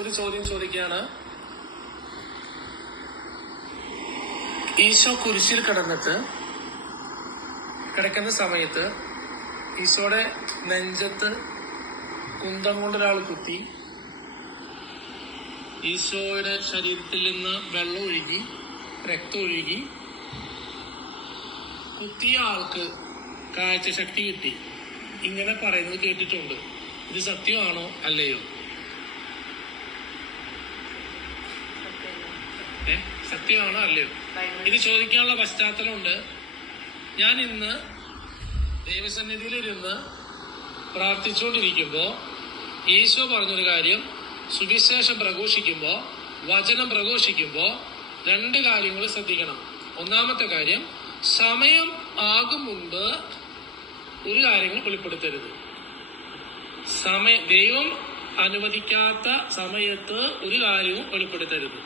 ഒരു ചോദ്യം ചോദിക്കുകയാണ്. ഈശോ കുരിശിൽ കിടക്കുന്ന സമയത്ത് ഈശോയുടെ നെഞ്ചത്ത് കുന്തം കൊണ്ടൊരാൾ കുത്തി. ഈശോയുടെ ശരീരത്തിൽ നിന്ന് വെള്ളം ഒഴുകി, രക്തം ഒഴുകി. കുത്തിയ ആൾക്ക് കാഴ്ച ശക്തി കിട്ടി. ഇങ്ങനെ പറയുന്നത് കേട്ടിട്ടുണ്ട്. ഇത് സത്യമാണോ അല്ലയോ? സത്യമാണോ അല്ലയോ? ഇത് ചോദിക്കാനുള്ള പശ്ചാത്തലമുണ്ട്. ഞാൻ ഇന്ന് ദൈവസന്നിധിയിലിരുന്ന് പ്രാർത്ഥിച്ചുകൊണ്ടിരിക്കുമ്പോ ഈശോ പറഞ്ഞൊരു കാര്യം, സുവിശേഷം പ്രഘോഷിക്കുമ്പോ, വചനം പ്രഘോഷിക്കുമ്പോ രണ്ട് കാര്യങ്ങൾ ശ്രദ്ധിക്കണം. ഒന്നാമത്തെ കാര്യം, സമയം ആകും മുമ്പ് ഒരു കാര്യങ്ങൾ വെളിപ്പെടുത്തരുത്. ദൈവം അനുവദിക്കാത്ത സമയത്ത് ഒരു കാര്യവും വെളിപ്പെടുത്തരുത്.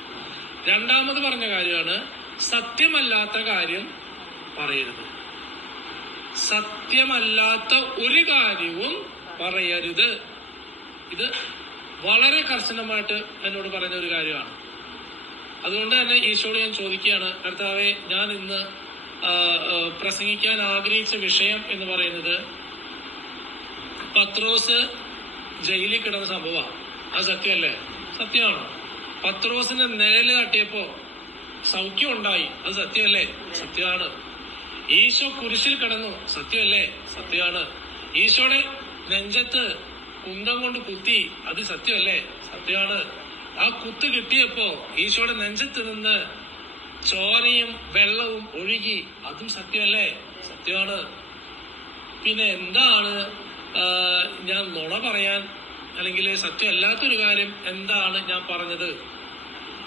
രണ്ടാമത് പറഞ്ഞ കാര്യമാണ്, സത്യമല്ലാത്ത കാര്യം പറയരുത്. സത്യമല്ലാത്ത ഒരു കാര്യവും പറയരുത്. ഇത് വളരെ കർശനമായിട്ട് എന്നോട് പറഞ്ഞ ഒരു കാര്യമാണ്. അതുകൊണ്ട് തന്നെ ഈശോയോട് ഞാൻ ചോദിക്കുകയാണ്, കർത്താവേ, ഞാൻ ഇന്ന് പ്രസംഗിക്കാൻ ആഗ്രഹിച്ച വിഷയം എന്ന് പറയുന്നത് പത്രോസ് ജയിലിൽ കിടന്ന സംഭവമാണ്. അത് സത്യമല്ലേ? സത്യമാണോ? പത്രോസിന്റെ നിഴല് തട്ടിയപ്പോ സൗഖ്യം ഉണ്ടായി. അത് സത്യമല്ലേ? സത്യമാണ്. ഈശോ കുരിശിൽ കിടന്നു. സത്യമല്ലേ? സത്യമാണ്. ഈശോയുടെ നെഞ്ചത്ത് കുന്തം കൊണ്ട് കുത്തി. അത് സത്യമല്ലേ? സത്യമാണ്. ആ കുത്ത് കിട്ടിയപ്പോ ഈശോയുടെ നെഞ്ചത്ത് നിന്ന് ചോരയും വെള്ളവും ഒഴുകി. അതും സത്യമല്ലേ? സത്യമാണ്. പിന്നെ എന്താണ് ഞാൻ നുണ പറയാൻ അല്ലെങ്കിൽ സത്യമല്ലാത്തൊരു കാര്യം എന്താണ് ഞാൻ പറഞ്ഞത്?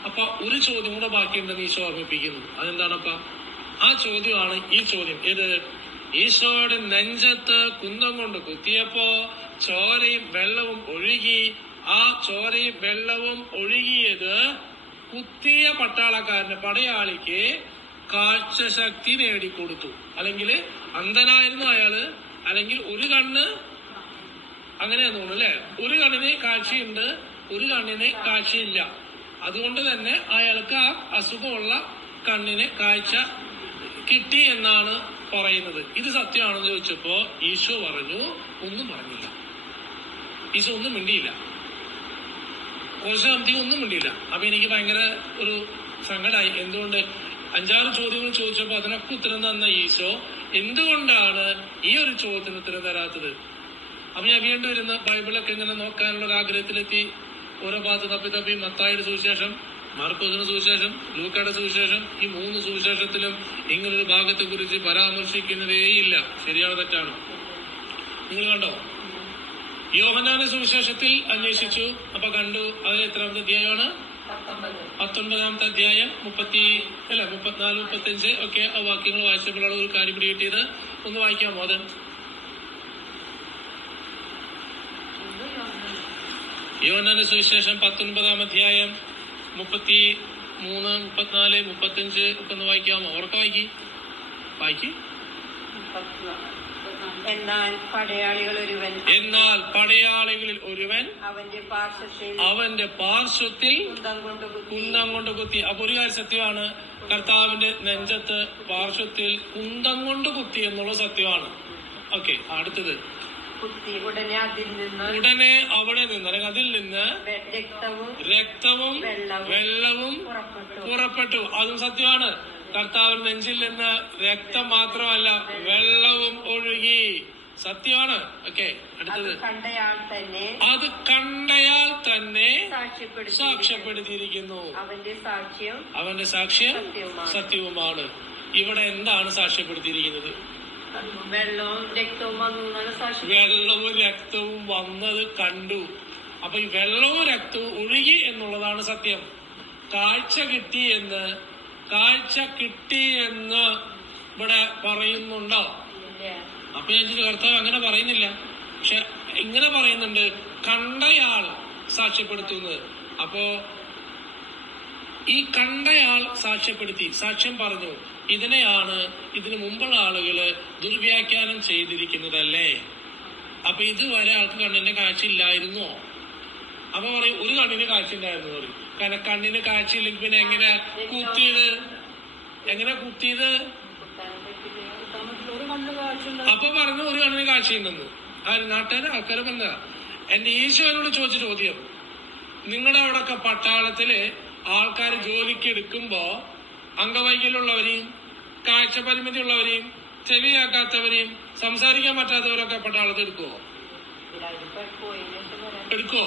അപ്പൊ ഒരു ചോദ്യം കൂടെ ബാക്കിയുണ്ടെന്ന് ഈശോ ഓർമ്മിപ്പിക്കുന്നു. അതെന്താണപ്പ? ആ ചോദ്യമാണ് ഈ ചോദ്യം. ഏത്? ഈശോയുടെ നെഞ്ചത്ത് കുന്തം കൊണ്ട് കുത്തിയപ്പോ ചോരയും വെള്ളവും ഒഴുകി. ആ ചോരയും വെള്ളവും ഒഴുകിയത് കുത്തിയ പടയാളിക്ക് കാഴ്ചശക്തി നേടിക്കൊടുത്തു. അല്ലെങ്കിൽ അന്ധനായിരുന്നു അയാള്, അല്ലെങ്കിൽ ഒരു കണ്ണ്, അങ്ങനെയാന്ന് തോന്നുന്നു അല്ലെ? ഒരു കണ്ണിന് കാഴ്ചയുണ്ട്, ഒരു കണ്ണിന് കാഴ്ചയില്ല. അതുകൊണ്ട് തന്നെ അയാൾക്ക് ആ അസുഖമുള്ള കണ്ണിന് കാഴ്ച കിട്ടി എന്നാണ് പറയുന്നത്. ഇത് സത്യമാണെന്ന് ചോദിച്ചപ്പോ ഈശോ പറഞ്ഞു, ഒന്നും പറഞ്ഞില്ല. ഈശോ ഒന്നും മിണ്ടിയില്ല. കുറച്ച് സമയത്തേക്ക് ഒന്നും മിണ്ടിയില്ല. അപ്പൊ എനിക്ക് ഭയങ്കര ഒരു സങ്കടമായി. എന്തുകൊണ്ട്? 5-6 ചോദ്യങ്ങൾ ചോദിച്ചപ്പോ അതിനൊക്കെ ഉത്തരം തന്ന ഈശോ എന്തുകൊണ്ടാണ് ഈ ഒരു ചോദ്യത്തിന് ഉത്തരം തരാത്തത്? അപ്പൊ ഞാൻ വീണ്ടും ഇരുന്ന് ബൈബിളൊക്കെ ഇങ്ങനെ നോക്കാനുള്ള ഒരു ആഗ്രഹത്തിലെത്തി. ഓരോ ഭാഗത്ത് തപ്പി മത്തായിയുടെ സുവിശേഷം, മാർക്കോസിന്റെ സുവിശേഷം, ലൂക്കയുടെ സുവിശേഷം, ഈ 3 സുവിശേഷത്തിലും ഇങ്ങനൊരു ഭാഗത്തെ കുറിച്ച് പരാമർശിക്കുന്നതേയില്ല. ശരിയാണോ തെറ്റാണോ? നിങ്ങൾ കണ്ടോ? യോഹന്നാന്റെ സുവിശേഷത്തിൽ അന്വേഷിച്ചു. അപ്പൊ കണ്ടു. അതിൽ എത്രാമത്തെ അധ്യായമാണ്? 19-ാമത്തെ അധ്യായം. 34-35 ഒക്കെ ആ വാക്യങ്ങൾ വായിച്ചപ്പോഴാണ് ഒരു കാര്യം പിടികിട്ടിയത്. ഒന്ന് വായിക്കാമോ അത്? യോഹന്നാന്റെ സുവിശേഷം 19-ാം അധ്യായം 33, 34, 35 ഒക്കെ ഒന്ന് വായിക്കാമോ? ഉറക്കം വായിക്ക്. എന്നാൽ പടയാളികളിൽ ഒരുവൻ അവന്റെ പാർശ്വത്തിൽ കുന്തം കൊണ്ട് കുത്തി. അപ്പൊ ഒരു കാര്യം സത്യമാണ്, കർത്താവിന്റെ നെഞ്ചത്ത് പാർശ്വത്തിൽ കുന്തം കൊണ്ട് കുത്തി എന്നുള്ള സത്യമാണ്. ഓക്കെ, അടുത്തത്. ഉടനെ അവിടെ നിന്ന് അല്ലെങ്കിൽ അതിൽ നിന്ന് രക്തവും വെള്ളവും പുറപ്പെട്ടു. അതും സത്യമാണ്. കർത്താവിന്റെ നെഞ്ചിൽ നിന്ന് രക്തം മാത്രമല്ല, വെള്ളവും ഒഴുകി. സത്യമാണ്. ഓക്കെ, അടുത്തത്. അത് കണ്ടയാൾ തന്നെ സാക്ഷ്യപ്പെടുത്തിയിരിക്കുന്നു. അവന്റെ സാക്ഷ്യം സത്യവുമാണ്. ഇവിടെ എന്താണ് സാക്ഷ്യപ്പെടുത്തിയിരിക്കുന്നത്? വെള്ളവും രക്തവും വന്നത് കണ്ടു. അപ്പൊ ഈ വെള്ളവും രക്തവും ഒഴുകി എന്നുള്ളതാണ് സത്യം. കാഴ്ച കിട്ടി എന്ന് ഇവിടെ പറയുന്നുണ്ടോ? അപ്പൊ ഞാൻ കർത്താവ് അങ്ങനെ പറയുന്നില്ല, പക്ഷെ ഇങ്ങനെ പറയുന്നുണ്ട്, കണ്ടയാൾ സാക്ഷ്യപ്പെടുത്തുന്നത്. അപ്പോ ഈ കണ്ടയാൾ സാക്ഷ്യം പറഞ്ഞു. ഇതിനു മുമ്പുള്ള ആളുകള് ദുർവ്യാഖ്യാനം ചെയ്തിരിക്കുന്നതല്ലേ? അപ്പൊ ഇതുവരെ ആൾക്ക് കണ്ണിന്റെ കാഴ്ച ഇല്ലായിരുന്നോ? അപ്പൊ പറയും ഒരു കണ്ണിന് കാഴ്ച ഉണ്ടായിരുന്നു പറയും. കാരണം കണ്ണിന് കാഴ്ചയില്ലെങ്കിൽ പിന്നെ എങ്ങനെ കുത്തിയത്? എങ്ങനെ കുത്തിയത്? ഒരു കണ്ണ് കാഴ്ച അപ്പൊ പറഞ്ഞു ഒരു കണ്ണിന് കാഴ്ചയുണ്ടെന്ന്. നാട്ടുകാരെ ആൾക്കാരെ പറഞ്ഞ എന്റെ ഈശോനോട് ചോദിച്ച ചോദ്യം, നിങ്ങളുടെ അവിടെയൊക്കെ പട്ടാളത്തില് ആൾക്കാർ ജോലിക്ക് എടുക്കുമ്പോ അംഗവൈകല്യമുള്ളവരെയും കാഴ്ച പരിമിതി ഉള്ളവരെയും ചെവി കേൾക്കാത്തവരെയും സംസാരിക്കാൻ പറ്റാത്തവരൊക്കെ പട്ടാളത്തിൽ എടുക്കുവോ? എടുക്കോ?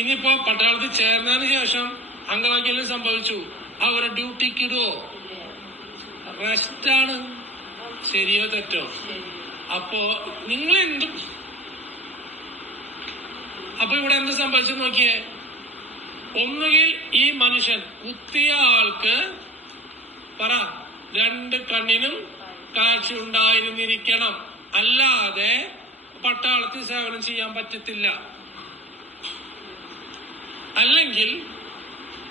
ഇനിയിപ്പോ പട്ടാളത്തിൽ ചേർന്നതിന് ശേഷം അംഗവൈകല്യം സംഭവിച്ചു, അവരെ ഡ്യൂട്ടിക്ക് ഇടുവോ? റെസ്റ്റാണ്. ശരിയോ തെറ്റോ? അപ്പോ നിങ്ങൾ എന്തും അപ്പൊ ഇവിടെ എന്ത് സംഭവിച്ചു നോക്കിയേ? ഒന്നുകിൽ ഈ മനുഷ്യൻ കുത്തിയ ആൾക്ക് പറ രണ്ട് കണ്ണിനും കാഴ്ച ഉണ്ടായിരുന്നിരിക്കണം, അല്ലാതെ പട്ടാളത്തിൽ സേവനം ചെയ്യാൻ പറ്റത്തില്ല. അല്ലെങ്കിൽ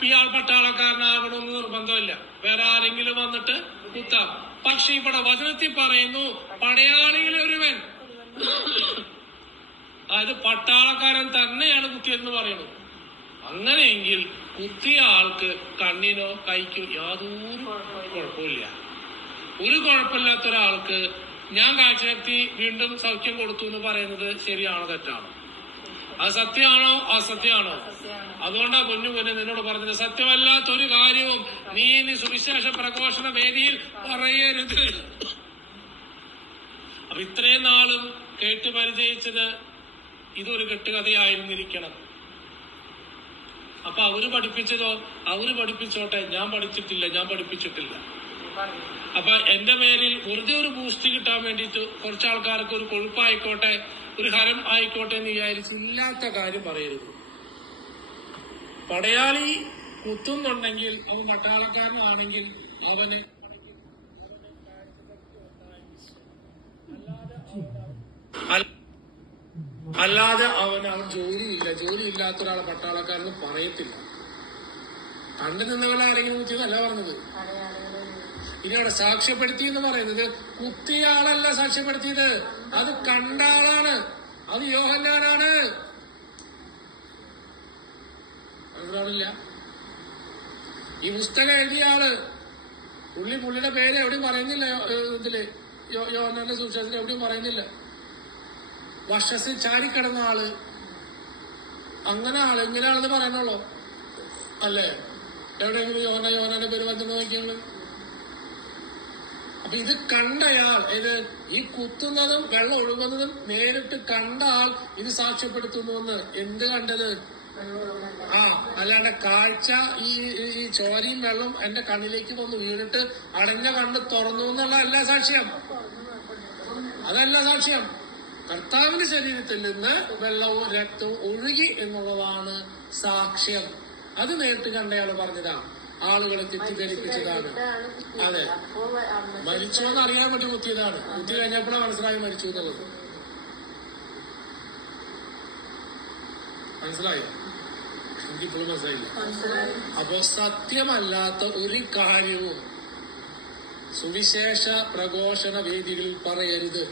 ഇയാൾ പട്ടാളക്കാരനാകണമെന്ന് നിർബന്ധമില്ല, വേറെ ആരെങ്കിലും വന്നിട്ട് കുത്താം. പക്ഷെ ഇവിടെ വചനത്തിൽ പറയുന്നു പടയാളികളിൽ ഒരുവൻ, അതായത് പട്ടാളക്കാരൻ തന്നെയാണ് കുത്തിയെന്ന് പറയുന്നു. അങ്ങനെയെങ്കിൽ കുത്തിയ ആൾക്ക് കണ്ണിനോ കൈക്കോ യാതൊരു കുഴപ്പമില്ല. ഒരു കുഴപ്പമില്ലാത്ത ഒരാൾക്ക് ഞാൻ കാഴ്ചശക്തി വീണ്ടും സൗഖ്യം കൊടുത്തു എന്ന് പറയുന്നത് ശരിയാണോ തെറ്റാണോ? അത് സത്യമാണോ അസത്യമാണോ? അതുകൊണ്ടാ കുഞ്ഞു നിന്നോട് പറഞ്ഞത് സത്യമല്ലാത്തൊരു കാര്യവും നീ ഇനി സുവിശേഷ പ്രഘോഷണ വേദിയിൽ പറയരുത്. അപ്പൊ ഇത്രയും നാളും കേട്ട് പരിചയിച്ചത് ഇതൊരു കെട്ടുകഥയായിരുന്നിരിക്കണം. അപ്പൊ അവര് പഠിപ്പിച്ചതോ? അവര് പഠിപ്പിച്ചോട്ടെ, ഞാൻ പഠിപ്പിച്ചിട്ടില്ല. അപ്പൊ എന്റെ പേരിൽ വെറുതെ ഒരു ബൂസ്റ്റ് കിട്ടാൻ വേണ്ടിയിട്ട് കുറച്ച് ആൾക്കാർക്ക് ഒരു കൊഴുപ്പായിക്കോട്ടെ, ഒരു ഹരം ആയിക്കോട്ടെ എന്ന് വിചാരിച്ച് ഇല്ലാത്ത കാര്യം പറയരുത്. പടയാളി കുത്തുന്നുണ്ടെങ്കിൽ അവൻ പട്ടാളക്കാരനാണെങ്കിൽ അവന് അല്ലാതെ അവൻ ജോലിയില്ലാത്ത ഒരാളെ പട്ടാളക്കാരെന്ന് പറയത്തില്ല. കണ്ടു നിന്നവരെ ആരെങ്കിലും കുത്തിയതല്ല പറഞ്ഞത്. ഇനി അവിടെ സാക്ഷ്യപ്പെടുത്തി എന്ന് പറയുന്നത് കുത്തിയ ആളല്ല സാക്ഷ്യപ്പെടുത്തിയത്, അത് കണ്ട ആളാണ്, അത് യോഹന്നാനാണ്. മനസ്സിലാവില്ല? ഈ പുസ്തകം എഴുതിയ ആള് പുള്ളിയുടെ പേര് എവിടെയും പറയുന്നില്ല. ഇതില് യോഹന്നാന്റെ സുവിശേഷത്തിൽ എവിടെയും പറയുന്നില്ല. വശസിൽ ചാടിക്കിടന്ന ആള്, അങ്ങനെ ആള് ഇങ്ങനെയാണെന്ന് പറയുന്നുള്ളൂ അല്ലേ? എവിടെയെങ്കിലും യോഹന്നാന്റെ പേര് വന്നു നോക്കിയാണ്. അപ്പൊ ഇത് കണ്ടയാൾ, ഇത് ഈ കുത്തുന്നതും വെള്ളം ഒഴുകുന്നതും നേരിട്ട് കണ്ട ആൾ ഇത് സാക്ഷ്യപ്പെടുത്തുന്നുവെന്ന്. എന്ത് കണ്ടത്? അല്ലാണ്ട് കാഴ്ച ഈ ചോരയും വെള്ളം എന്റെ കണ്ണിലേക്ക് വന്ന് വീണിട്ട് അടഞ്ഞ കണ്ണ് തുറന്നു എന്നുള്ള അല്ല സാക്ഷ്യം. അതല്ല സാക്ഷ്യം. കർത്താവിന്റെ ശരീരത്തിൽ നിന്ന് വെള്ളവും രക്തവും ഒഴുകി എന്നുള്ളതാണ് സാക്ഷ്യം. അത് നേരിട്ട് കണ്ടയാള് പറഞ്ഞതാണ്, ആളുകളെ തെറ്റിദ്ധരിപ്പിച്ചതാണ്. അതെ, മരിച്ചോ എന്ന് അറിയാൻ വേണ്ടി കുത്തിയതാണ്. കുത്തി കഴിഞ്ഞപ്പോഴാണ് മനസ്സിലായി മരിച്ചു എന്നുള്ളത്. മനസ്സിലായോ? എനിക്കിപ്പോഴും മനസ്സിലായില്ല. അപ്പോ സത്യമല്ലാത്ത ഒരു കാര്യവും സുവിശേഷ പ്രഘോഷണ വേദികളിൽ പറയരുത്.